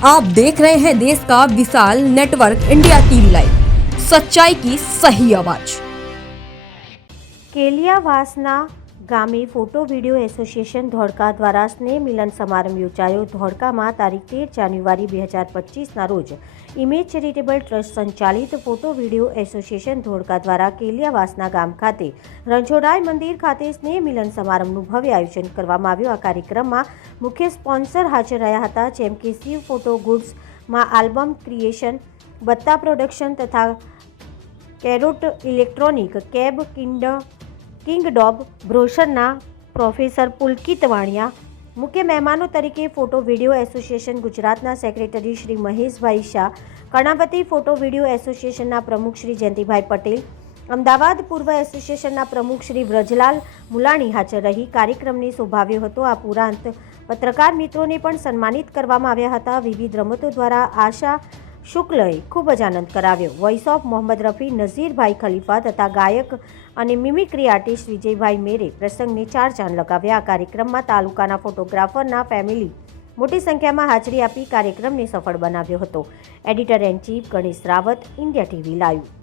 आप देख रहे हैं देश का विशाल नेटवर्क इंडिया टीवी लाइव, सच्चाई की सही आवाज। કેલિયાવાસના ગામે ફોટો વિડીયો એસોસિએશન ધોળકા દ્વારા સ્નેહ મિલન સમારંભ યોજાયો। ધોળકામાં તારીખ 13 જાન્યુઆરી 2025ના રોજ ઇમેજ ચેરિટેબલ ટ્રસ્ટ સંચાલિત ફોટો વિડીયો એસોસિએશન ધોળકા દ્વારા કેલિયાવાસના ગામ ખાતે રણછોડરાય મંદિર ખાતે સ્નેહ મિલન સમારંભનું ભવ્ય આયોજન કરવામાં આવ્યું। આ કાર્યક્રમમાં મુખ્ય સ્પોન્સર હાજર રહ્યા હતા, જેમ કે શિવ ફોટો ગુડ્સમાં આલ્બમ ક્રિએશન, બત્તા પ્રોડક્શન તથા કેરોટ ઇલેક્ટ્રોનિક, કેબ કિંગડોબ બ્રોશરના પ્રોફેસર પુલકિત વાણિયા। મુખ્ય મહેમાનો તરીકે ફોટો વિડીયો એસોસિએશન ગુજરાતના secretary Shri Maheshbhai Shah, Karnavati photo video એસોસિએશનના પ્રમુખ શ્રી જયંતિભાઈ પટેલ, અમદાવાદ પૂર્વ એસોસિએશનના પ્રમુખ શ્રી વ્રજલાલ મુલાણી હાજર રહી કાર્યક્રમને શોભાવ્યો હતો। આ ઉપરાંત પત્રકાર મિત્રોને પણ સન્માનિત કરવામાં આવ્યા હતા। વિવિધ રમતો દ્વારા આશા શુક્લએ ખૂબ જ આનંદ કરાવ્યો। વોઇસ ઓફ મોહમ્મદ રફી, નઝીરભાઈ ખલીફા તથા ગાયક અને મિમિક્રી આર્ટિસ્ટ વિજયભાઈ મેરે પ્રસંગને ચાર ચાંદ લગાવ્યા। આ કાર્યક્રમમાં તાલુકાના ફોટોગ્રાફરના ફેમિલી મોટી સંખ્યામાં હાજરી આપી કાર્યક્રમને સફળ બનાવ્યો હતો। Editor in chief Ganesh Rawat, India TV live.